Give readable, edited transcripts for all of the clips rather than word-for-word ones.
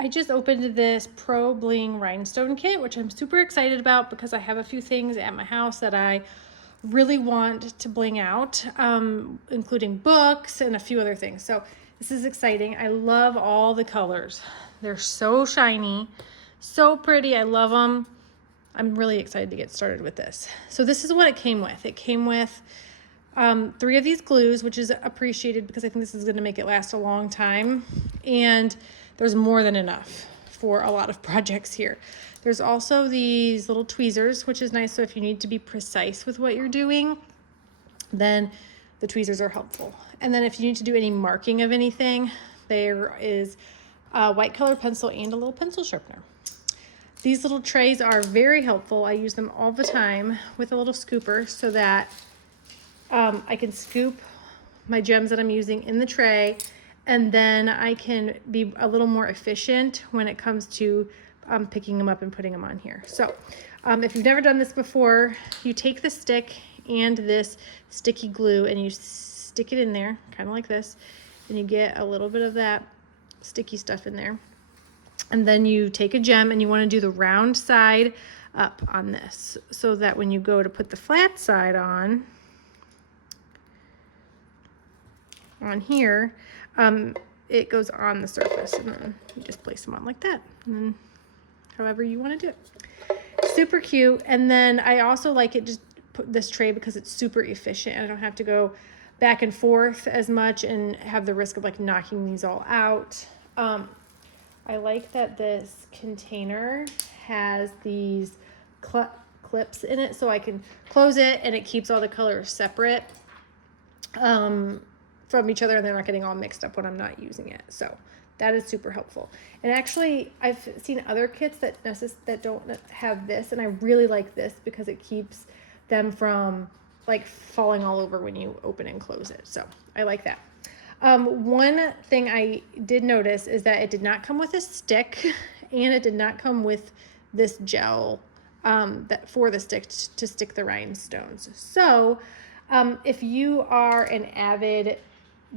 I just opened this ProBling Rhinestone kit, which I'm super excited about because I have a few things at my house that I really want to bling out, including books and a few other things. So this is exciting. I love all the colors. They're so shiny, so pretty. I love them. I'm really excited to get started with this. So this is what it came with. It came with 3 of these glues, which is appreciated because I think this is going to make it last a long time. And there's more than enough for a lot of projects here. There's also these little tweezers, which is nice. So if you need to be precise with what you're doing, then the tweezers are helpful. And then if you need to do any marking of anything, there is a white colored pencil and a little pencil sharpener. These little trays are very helpful. I use them all the time with a little scooper so that I can scoop my gems that I'm using in the tray, and then I can be a little more efficient when it comes to picking them up and putting them on here. So if you've never done this before, you take the stick and this sticky glue and you stick it in there, kind of like this, and you get a little bit of that sticky stuff in there. And then you take a gem and you want to do the round side up on this so that when you go to put the flat side on here, it goes on the surface, and then you just place them on like that, and then however you want to do it. Super cute. And then I also like it, just put this tray because it's super efficient and I don't have to go back and forth as much and have the risk of like knocking these all out. I like that this container has these clips in it so I can close it and it keeps all the colors separate from each other, and they're not getting all mixed up when I'm not using it. So that is super helpful. And actually I've seen other kits that don't have this, and I really like this because it keeps them from like falling all over when you open and close it. So I like that. One thing I did notice is that it did not come with a stick and it did not come with this gel that for the stick to stick the rhinestones. So if you are an avid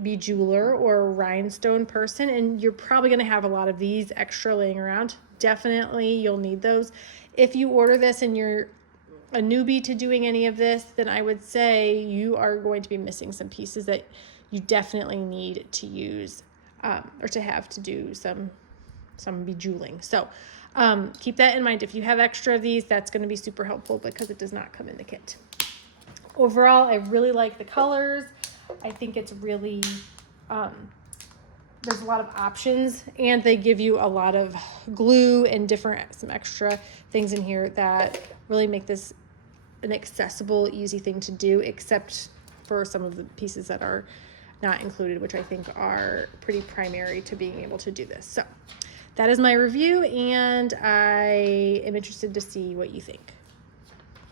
bejeweler or rhinestone person, and you're probably going to have a lot of these extra laying around, definitely you'll need those. If you order this and you're a newbie to doing any of this, then I would say you are going to be missing some pieces that you definitely need to use or to have to do some bejeweling. So keep that in mind. If you have extra of these, that's going to be super helpful because it does not come in the kit. Overall, I really like the colors. I think it's really, there's a lot of options, and they give you a lot of glue and some extra things in here that really make this an accessible, easy thing to do, except for some of the pieces that are not included, which I think are pretty primary to being able to do this. So that is my review, and I am interested to see what you think.